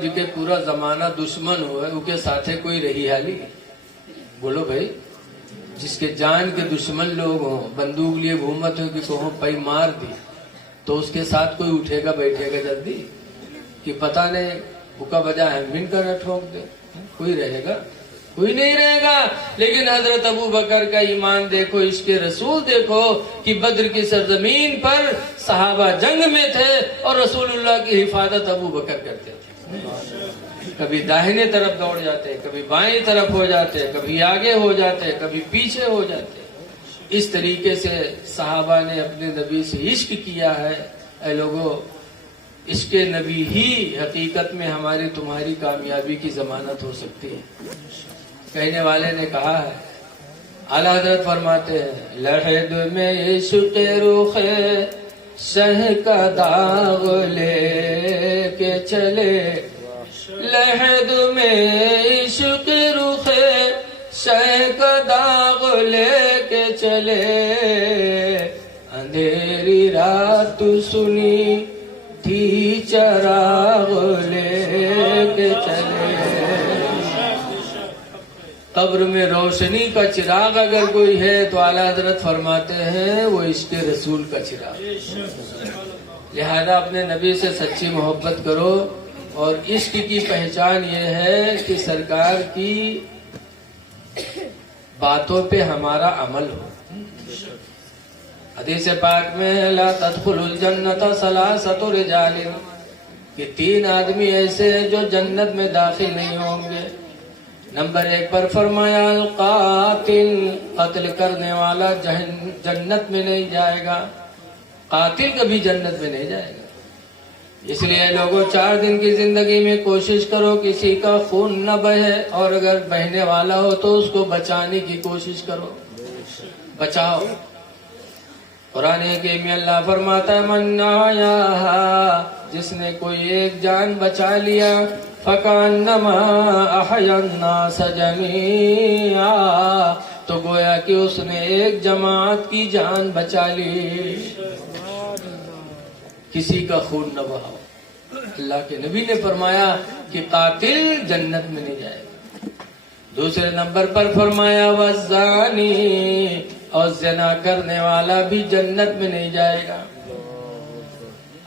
جی کے پورا زمانہ دشمن ہوئے ان کے ساتھ کوئی رہی حالی؟ بولو بھائی، جس کے جان کے دشمن لوگ ہوں، بندوق لیے گھومت ہو کہ کہوں پائی مار دی، تو اس کے ساتھ کوئی اٹھے گا بیٹھے گا جلدی کہ پتہ نہیں بکا بجا ہے من کا نہ ٹھوک دے؟ کوئی رہے گا؟ کوئی نہیں رہے گا۔ لیکن حضرت ابو بکر کا ایمان دیکھو، عشق رسول دیکھو کہ بدر کی سرزمین پر صحابہ جنگ میں تھے اور رسول اللہ کی حفاظت ابو بکر کرتے تھے۔ کبھی داہنے طرف دوڑ جاتے، کبھی بائیں طرف ہو جاتے، کبھی آگے ہو جاتے، کبھی پیچھے ہو جاتے۔ اس طریقے سے صحابہ نے اپنے نبی سے عشق کیا ہے۔ اے لوگو، عشق نبی ہی حقیقت میں ہماری تمہاری کامیابی کی ضمانت ہو سکتی ہے۔ کہنے والے نے کہا ہے، اعلیٰ حضرت فرماتے ہیں، لحد میں عشق رخ شہ کا داغ لے کے چلے، لحد میں عشق رخ شہ کا داغ لے کے چلے، اندھیری رات سنی تھی چراغ لے کے چلے۔ قبر میں روشنی کا چراغ اگر کوئی ہے تو اعلیٰ حضرت فرماتے ہیں وہ عشق رسول کا چراغ۔ لہذا اپنے نبی سے سچی محبت کرو، اور عشق کی پہچان یہ ہے کہ سرکار کی باتوں پہ ہمارا عمل ہو۔ حدیث پاک میں لا تدخل الجنت ثلاثۃ رجال، کہ 3 آدمی ایسے ہیں جو جنت میں داخل نہیں ہوں گے۔ نمبر 1 پر فرمایا القاتل، قتل کرنے والا جنت میں نہیں جائے گا، قاتل کبھی جنت میں نہیں جائے گا۔ اس لیے لوگوں 4 دن کی زندگی میں کوشش کرو کسی کا خون نہ بہے، اور اگر بہنے والا ہو تو اس کو بچانے کی کوشش کرو، بچاؤ۔ قرآن حکیم میں اللہ فرماتا ہے من احیاھا، جس نے کوئی ایک جان بچا لیا، فکانما احیا الناس جمیعا، تو گویا کہ اس نے ایک جماعت کی جان بچا لی۔ کسی کا خون نہ بہاؤ۔ اللہ کے نبی نے فرمایا کہ قاتل جنت میں نہیں جائے گا۔ دوسرے نمبر پر فرمایا والزانی، اور زنا کرنے والا بھی جنت میں نہیں جائے گا۔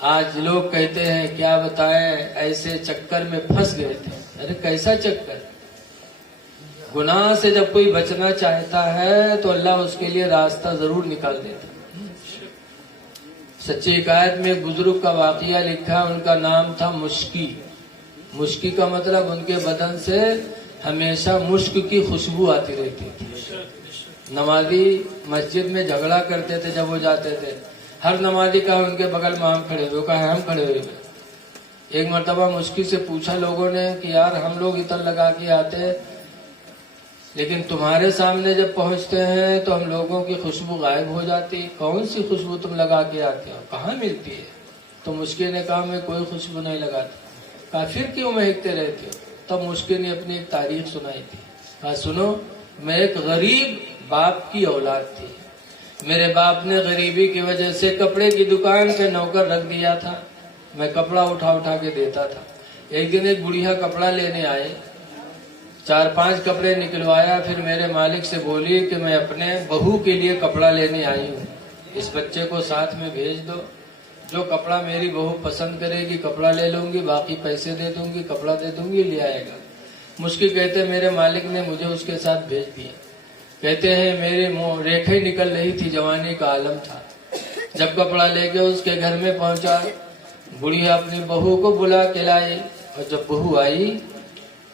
آج لوگ کہتے ہیں کیا بتائیں، ایسے چکر میں پھنس گئے تھے۔ ارے کیسا چکر؟ گناہ سے جب کوئی بچنا چاہتا ہے تو اللہ اس کے لیے راستہ ضرور نکال دیتا ہے۔ سچی حکایت میں بزرگ کا واقعہ لکھا، ان کا نام تھا مشکی۔ مشکی کا مطلب ان کے بدن سے ہمیشہ مشک کی خوشبو آتی رہتی تھی۔ نمازی مسجد میں جھگڑا کرتے تھے جب وہ جاتے تھے، ہر نمازی کا ان کے بغل میں ہم کھڑے ہوئے، کہا ہم کھڑے ہوئے۔ ایک مرتبہ مشکی سے پوچھا لوگوں نے کہ یار ہم لوگ عطر لگا کے آتے، لیکن تمہارے سامنے جب پہنچتے ہیں تو ہم لوگوں کی خوشبو غائب ہو جاتی، کون سی خوشبو تم لگا کے آتے ہو، کہاں ملتی ہے؟ تو مشکی نے کہا میں کوئی خوشبو نہیں لگاتا۔ کہا پھر کیوں مہکتے رہتے ہو؟ تب مشکی نے اپنی ایک تاریخ سنائی تھی۔ کہا سنو، میں ایک غریب باپ کی اولاد تھی، میرے باپ نے غریبی کی وجہ سے کپڑے کی دکان پہ نوکر رکھ دیا تھا، میں کپڑا اٹھا کے دیتا تھا۔ ایک دن ایک بڑھیا کپڑا لینے آئے، 4-5 کپڑے نکلوایا، پھر میرے مالک سے بولی کہ میں اپنے بہو کے لیے کپڑا لینے آئی ہوں، اس بچے کو ساتھ میں بھیج دو، جو کپڑا میری بہو پسند کرے گی کپڑا لے لوں گی، باقی پیسے دے دوں گی، کپڑا دے دوں گی، لے آئے گا۔ مشکل کہتے میرے مالک نے مجھے اس کے ساتھ بھیج دیا۔ کہتے ہیں میرے منہ ریکھیں نکل رہی تھی، جوانی کا عالم تھا۔ جب کپڑا لے کے اس کے گھر میں پہنچا، بڑھیا اپنی بہو کو بلا کے لائی، اور جب بہو آئی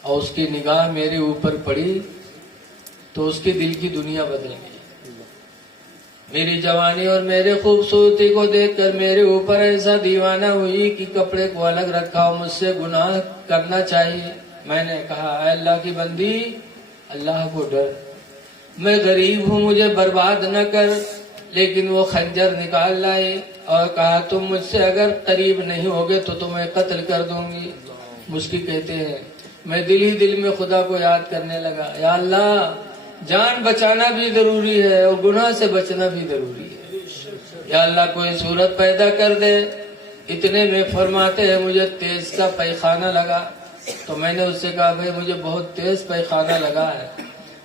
اور اس کی نگاہ میرے اوپر پڑی تو اس کے دل کی دنیا بدل گئی۔ میری جوانی اور میرے خوبصورتی کو دیکھ کر میرے اوپر ایسا دیوانہ ہوئی کہ کپڑے کو الگ رکھا، مجھ سے گناہ کرنا چاہیے۔ میں نے کہا اے اللہ کی بندی، اللہ کو ڈر، میں غریب ہوں، مجھے برباد نہ کر۔ لیکن وہ خنجر نکال لائے اور کہا تم مجھ سے اگر قریب نہیں ہوگے تو تمہیں قتل کر دوں گی۔ مشکی کہتے ہیں میں دل ہی دل میں خدا کو یاد کرنے لگا، یا اللہ جان بچانا بھی ضروری ہے اور گناہ سے بچنا بھی ضروری ہے، یا اللہ کوئی صورت پیدا کر دے۔ اتنے میں فرماتے ہیں مجھے تیز کا پیخانہ لگا، تو میں نے اس سے کہا بھائی مجھے بہت تیز پیخانہ لگا ہے،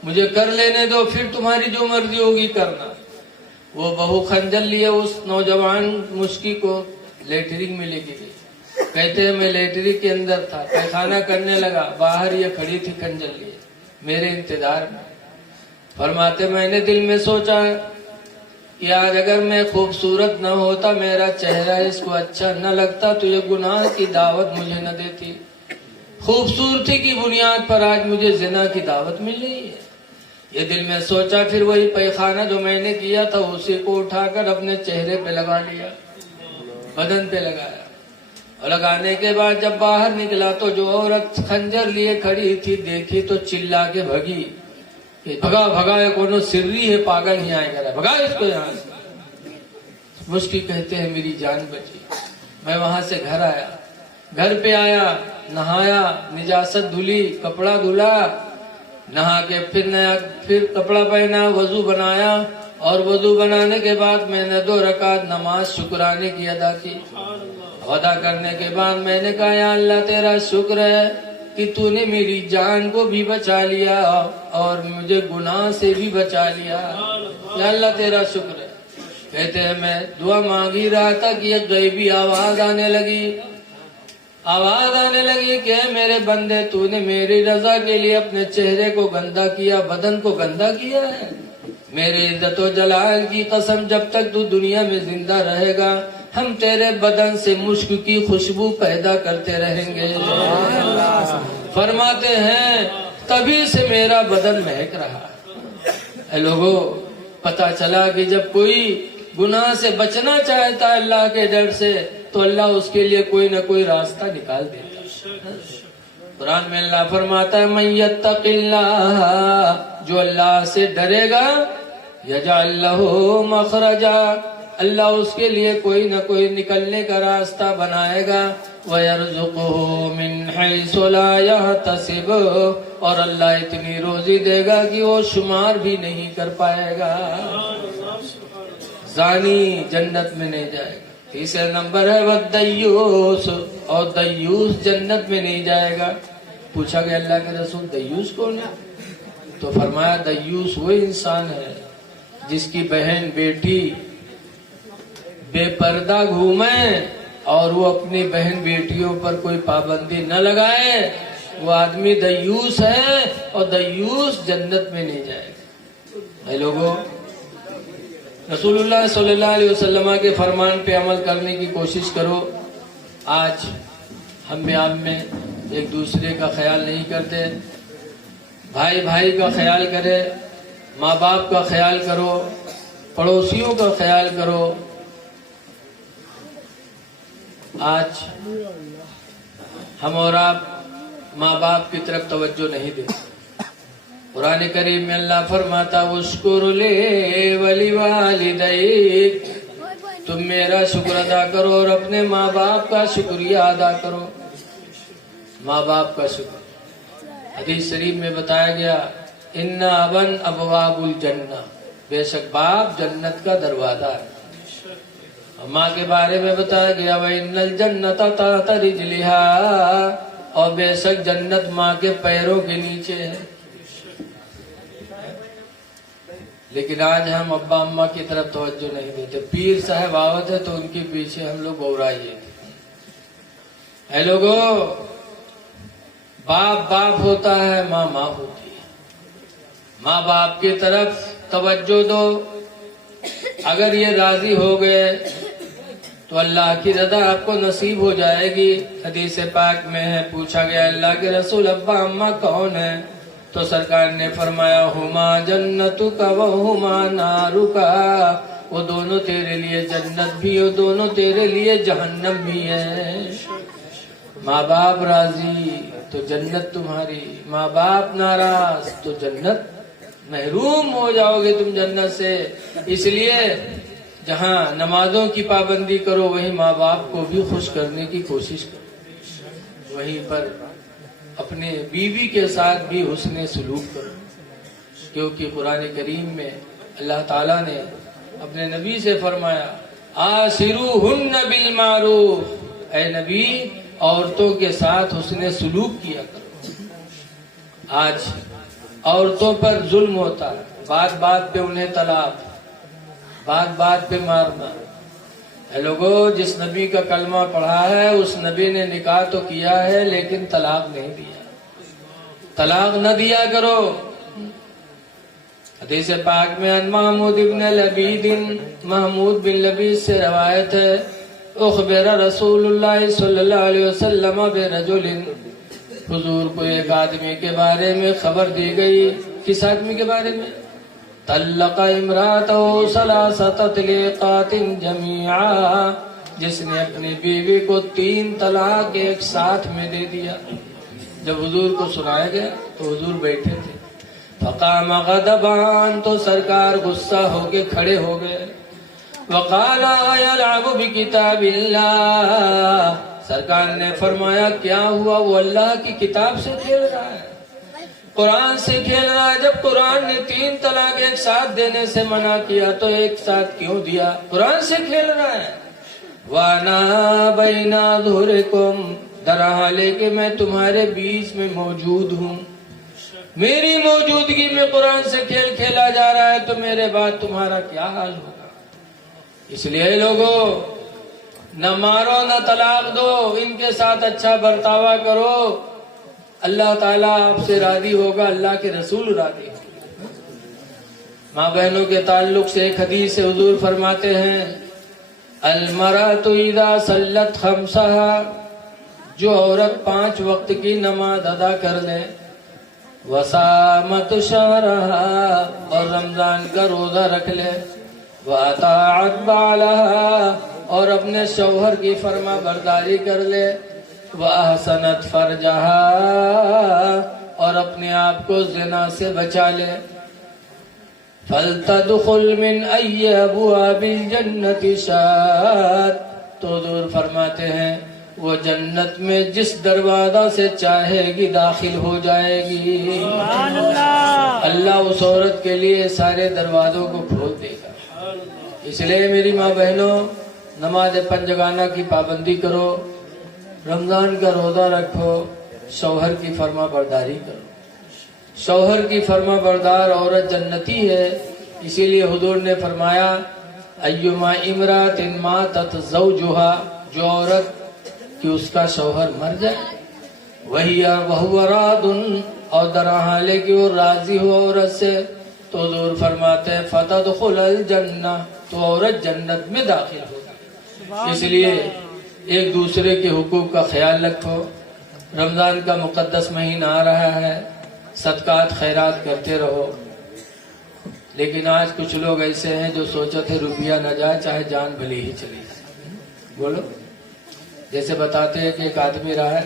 مجھے کر لینے دو، پھر تمہاری جو مرضی ہوگی کرنا۔ وہ بہو خنجر لیے اس نوجوان مشکی کو لیٹرنگ میں لے کے گئی، کہتے ہیں میں لیٹرنگ کے اندر تھا، پیخانہ کرنے لگا، باہر یہ کھڑی تھی خنجر لیے میرے انتظار میں۔ فرماتے میں نے دل میں سوچا کہ آج اگر میں خوبصورت نہ ہوتا، میرا چہرہ اس کو اچھا نہ لگتا تو یہ گناہ کی دعوت مجھے نہ دیتی، خوبصورتی کی بنیاد پر آج مجھے زنا کی دعوت مل رہی ہے۔ یہ دل میں سوچا، پھر وہی پیخانہ جو میں نے کیا تھا اسی کو اٹھا کر اپنے چہرے پہ لگا لیا، بدن پہ لگایا، اور لگانے کے بعد جب باہر نکلا تو جو عورت خنجر لیے کھڑی تھی دیکھی تو چلا کے بھگی کہ بھگا بھگا، یہ کونو سری ہے، پاگل ہی آئے گا، بھگا اس کو یہاں سے۔ مشکی کہتے ہیں میری جان بچی۔ میں وہاں سے گھر آیا، گھر پہ آیا، نہایا، نجاست دھلی، کپڑا دھلا، نہا کے پھر کپڑا پہنا، وضو بنایا، اور وضو بنانے کے بعد میں نے 2 رکعت نماز شکرانے کی ادا کی۔ ادا کرنے کے بعد میں نے کہا یا اللہ تیرا شکر ہے کہ تو نے میری جان کو بھی بچا لیا اور مجھے گناہ سے بھی بچا لیا، یا اللہ تیرا شکر ہے۔ کہتے ہیں میں دعا مانگ ہی رہا تھا کہ ایک غیبی آواز آنے لگی کہ اے میرے بندے، تو نے میری رضا کے لیے اپنے چہرے کو گندا کیا، بدن کو گندا کیا ہے، میرے عزت و جلال کی قسم جب تک تو دنیا میں زندہ رہے گا ہم تیرے بدن سے مشک کی خوشبو پیدا کرتے رہیں گے۔ فرماتے ہیں تبھی سے میرا بدن مہک رہا۔ اے لوگو، پتہ چلا کہ جب کوئی گناہ سے بچنا چاہتا ہے اللہ کے ڈر سے تو اللہ اس کے لیے کوئی نہ کوئی راستہ نکال دیتا ہے۔ قرآن میں اللہ فرماتا ہے من یتق اللہ، جو اللہ سے ڈرے گا، یجعل لہ مخرجا، اللہ اس کے لیے کوئی نہ کوئی نکلنے کا راستہ بنائے گا، وَيَرْزُقُهُ مِنْ حَيْثُ لَا يَحْتَسِبُ، اور اللہ اتنی روزی دے گا کہ وہ شمار بھی نہیں کر پائے گا۔ زانی جنت میں نہیں جائے گا۔ تیسرا نمبر ہے وَالدَّیُّوس، اور دیوس جنت میں نہیں جائے گا۔ پوچھا گیا اللہ کے رسول دیوس کون ہے؟ تو فرمایا دیوس وہ انسان ہے جس کی بہن بیٹی بے پردہ گھومے اور وہ اپنی بہن بیٹیوں پر کوئی پابندی نہ لگائے، وہ آدمی دیوس ہے، اور دیوس جنت میں نہیں جائے گا۔ اے لوگوں، رسول اللہ صلی اللہ علیہ وسلم کے فرمان پہ عمل کرنے کی کوشش کرو۔ آج ہم میں آپ میں ایک دوسرے کا خیال نہیں کرتے، بھائی بھائی کا خیال کرے، ماں باپ کا خیال کرو، پڑوسیوں کا خیال کرو۔ آج ہم اور آپ ماں باپ کی طرف توجہ نہیں دیتے۔ قرآن کریم میں اللہ فرماتا وَاشْكُرْ لِي وَلِوَالِدَيْكَ، تم میرا شکر ادا کرو اور اپنے ماں باپ کا شکریہ ادا کرو۔ ماں باپ کا شکر، حدیث شریف میں بتایا گیا اِنَّ أَبًا أَبْوَابُ الْجَنَّةِ، بے شک باپ جنت کا دروازہ ہے۔ ماں کے بارے میں بتایا گیا وَإِنَّ الْجَنَّةَ تَحْتَ رِجْلِهَا، اور بے شک جنت ماں کے پیروں کے نیچے ہے۔ لیکن آج ہم ابا اماں کی طرف توجہ نہیں دیتے۔ پیر صاحب آوت ہے تو ان کے پیچھے ہم لوگ گورائیے۔ اے لوگو، باپ باپ ہوتا ہے، ماں ماں ہوتی ہے۔ ماں باپ کی طرف توجہ دو، اگر یہ راضی ہو گئے تو اللہ کی رضا آپ کو نصیب ہو جائے گی۔ حدیث پاک میں ہے، پوچھا گیا اللہ کے رسول ابا اماں کون ہیں؟ تو سرکار نے فرمایا ہما جنتک وہما نارک، وہ دونوں تیرے لیے جنت بھی اور دونوں تیرے لیے جہنم بھی ہے۔ ماں باپ راضی تو جنت تمہاری، ماں باپ ناراض تو جنت محروم ہو جاؤ گے تم جنت سے۔ اس لیے جہاں نمازوں کی پابندی کرو وہیں ماں باپ کو بھی خوش کرنے کی کوشش کرو، وہیں پر اپنے بیوی کے ساتھ بھی حسن سلوک کرو، کیونکہ قرآن کریم میں اللہ تعالیٰ نے اپنے نبی سے فرمایا آشروہن بالمعروف، اے نبی عورتوں کے ساتھ حسن سلوک کیا کرو. آج عورتوں پر ظلم ہوتا ہے، بات بات پہ انہیں طلاق، بات بات پہ مارنا. اے لوگوں، جس نبی کا کلمہ پڑھا ہے اس نبی نے نکاح تو کیا ہے لیکن طلاق نہیں دیا. طلاق نہ دیا کرو. حدیث پاک میں ان محمود بن لبید، محمود بن لبید سے روایت ہے، اخبر رسول اللہ صلی اللہ علیہ وسلم برجل، حضور کو ایک آدمی کے بارے میں خبر دی گئی. کس آدمی کے بارے میں؟ طلق امرأته ثلاث تطلیقات جميعا، جس نے اپنی بیوی کو 3 طلاق ایک ساتھ میں دے دیا. جب حضور کو سنایا گیا تو حضور بیٹھے تھے. فقام غضبان، تو سرکار غصہ ہو کے کھڑے ہو گئے. وقال يلعب بکتاب اللہ، سرکار نے فرمایا کیا ہوا؟ وہ اللہ کی کتاب سے کھیل رہا ہے، قرآن سے کھیل رہا ہے. جب قرآن نے 3 طلاق ایک ساتھ دینے سے منع کیا تو ایک ساتھ کیوں دیا؟ قرآن سے کھیل رہا ہے. وَأَنَا بَيْنَ ظُهُورِكُمْ، در حالے کہ میں تمہارے بیچ میں موجود ہوں. میری موجودگی میں قرآن سے کھیل کھیلا جا رہا ہے تو میرے بعد تمہارا کیا حال ہوگا؟ اس لیے لوگوں، نہ مارو نہ طلاق دو، ان کے ساتھ اچھا برتاوا کرو. اللہ تعالیٰ آپ سے راضی ہوگا، اللہ کے رسول راضی ہوگا. ماں بہنوں کے تعلق سے ایک حدیث سے حضور فرماتے ہیں، المرأۃ اذا صلت خمسها، جو عورت 5 وقت کی نماز ادا کر لے، وصامت شہرها، اور رمضان کا روزہ رکھ لے، واطاعت بعلها، اور اپنے شوہر کی فرما برداری کر لے، وَأَحْسَنَتْ فَرْجَهَا، اور اپنے آپ کو زنا سے بچا لے، فَلْتَدْخُلْ مِنْ أَيِّ أَبْوَابِ الْجَنَّةِ شَاءَتْ، تو حضور فرماتے ہیں وہ جنت میں جس دروازہ سے چاہے گی داخل ہو جائے گی. اللہ اس عورت کے لیے سارے دروازوں کو کھول دے گا. اس لیے میری ماں بہنوں، نماز پنجگانہ کی پابندی کرو، رمضان کا روزہ رکھو، شوہر کی فرما برداری کرو. شوہر کی فرما بردار عورت جنتی ہے. اسی لیے حضور نے فرمایا، ایما امرأۃ ماتت زوجها، جو عورت کہ اس کا شوہر مر جائے، وَهُوَ رَاضٌ، اور در حالے کہ وہ راضی ہو عورت سے، تو حضور فرماتے ہیں فَتَدْخُلَ الْجَنَّةَ، تو عورت جنت میں داخل ہوگی. اس لیے ایک دوسرے کے حقوق کا خیال رکھو. رمضان کا مقدس مہینہ آ رہا ہے، صدقات خیرات کرتے رہو. لیکن آج کچھ لوگ ایسے ہیں جو سوچتے تھے روپیہ نہ جائے چاہے جان بھلی ہی چلی جائے. بولو، جیسے بتاتے ہیں کہ ایک آدمی رہا ہے،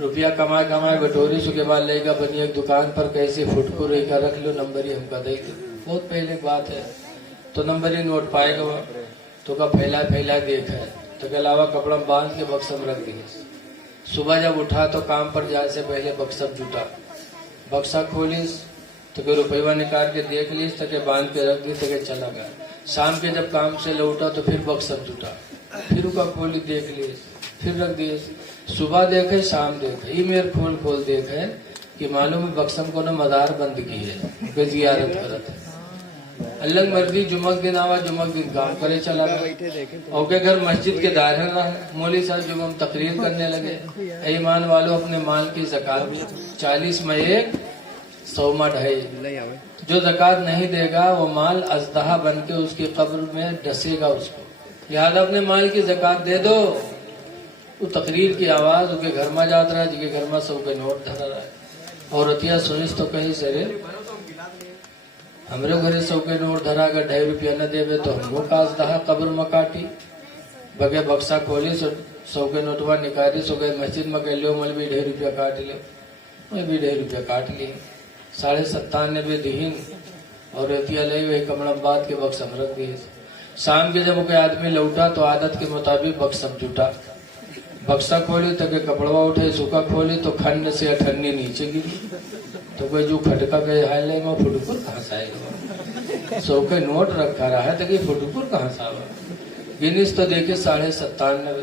روپیہ کمائے بٹوری سو کے بعد لے گا بنی ایک دکان پر کیسے فٹکو رہی کا رکھ لو، نمبر ہی ہم کا دے گا. بہت پہلے بات ہے، تو نمبر ہی نوٹ پائے گا وہ تو کا پھیلا دیکھا ہے تو کے علاوہ کپڑا باندھ کے بکسم رکھ دیے. صبح جب اٹھا تو کام پر جانے سے پہلے بکسم جھوٹا، بکسا کھولیس تو کہ روپیہ نکال کے دیکھ لیس تو کہ باندھ کے رکھ دی تو کہ چلا گیا. شام کے جب کام سے لوٹا تو پھر بکسم جھوٹا، پھر کا کھولی دیکھ لیے، پھر رکھ دیے. صبح دیکھے شام دیکھے، ای میر کھول دیکھے کہ معلوم ہے بکسم کو نہ مزار بند کی ہے کہ زیارت کرت ہے. اللہ مرضی جمعہ دن آوا، جمعہ دن کام کرے چلا گیا. اور کے گھر مسجد کے دائرے رہا ہے، مولوی صاحب جمعہ تقریر کرنے لگے، ایمان والوں اپنے مال کی زکات 40 میں 1، 100 میں 2.5. جو زکات نہیں دے گا وہ مال ازدہا بن کے اس کی قبر میں ڈسے گا اس کو. لہٰذا اپنے مال کی زکات دے دو. وہ تقریر کی آواز اس کے گھر میں جاتا رہا، جس کے گھر میں 100 کے نوٹ دھرا رہا ہے. عورتیاں سنیس تو کہیں سے ہمارے گھر 100 کے نوٹ دھرا اگر 2.5 روپیہ نہ دے تو ہم وہ کاز دہا قبر میں کاٹی. بگے بکسا کھولی 100 کے نوٹوا نکالی، سو گئے مسجد میں کہ لو مل بھی 2.5 روپیہ کاٹ لو، میں بھی 2.5 روپیہ کاٹ لی. 97.5 دہین اور رتیا لے ہوئے کمڑا بات کے بکسم رکھ دیے. شام کے جب کوئی آدمی لوٹا تو عادت کے مطابق بکسم جھوٹا، بکسا کھولی تو کہ کپڑوا اٹھے، سوکھا کھولی تو کھنڈ سے اٹھنی نیچے گری. تو کوئی جو کھٹکا گئے ہائے لے میں فٹکر کہاں سے آئے گا، 100 کے نوٹ رکھا رہا ہے تو کہ فٹکر کہاں سے آئے. گنیس تو دیکھے 97.5.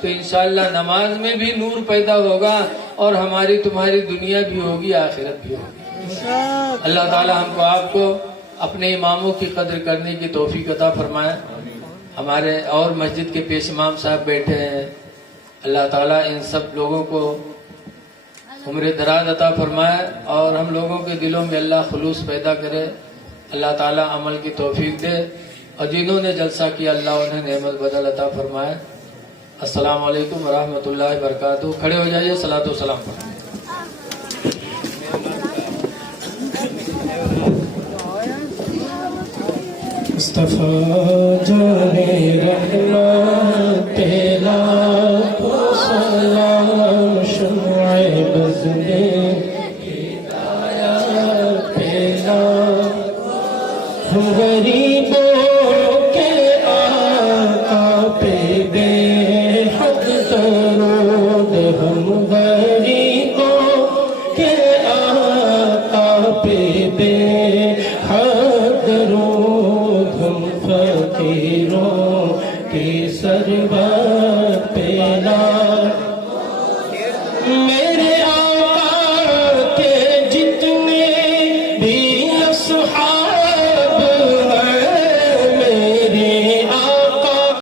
تو انشاءاللہ نماز میں بھی نور پیدا ہوگا اور ہماری تمہاری دنیا بھی ہوگی آخرت بھی ہوگی. اللہ تعالی ہم کو آپ کو اپنے اماموں کی قدر کرنے کی توفیق عطا فرمائے. ہمارے اور مسجد کے پیش امام صاحب بیٹھے ہیں, اللہ تعالیٰ ان سب لوگوں کو عمر دراز عطا فرمائے اور ہم لوگوں کے دلوں میں اللہ خلوص پیدا کرے. اللہ تعالیٰ عمل کی توفیق دے اور جنہوں نے جلسہ کیا اللہ انہیں نعمت بدل عطا فرمائے. السلام علیکم ورحمۃ اللہ وبرکاتہ. کھڑے ہو جائیے, صلاۃ و سلام پڑھیں. مصطفیٰ جانے رحمت تیرا سلام شمع بزنے ہدایت تیرا غریبوں کے آقا پہ بے حد درود, ہم غریبوں کے آقا پہ بے حد درود, ہم فقیروں کی سرور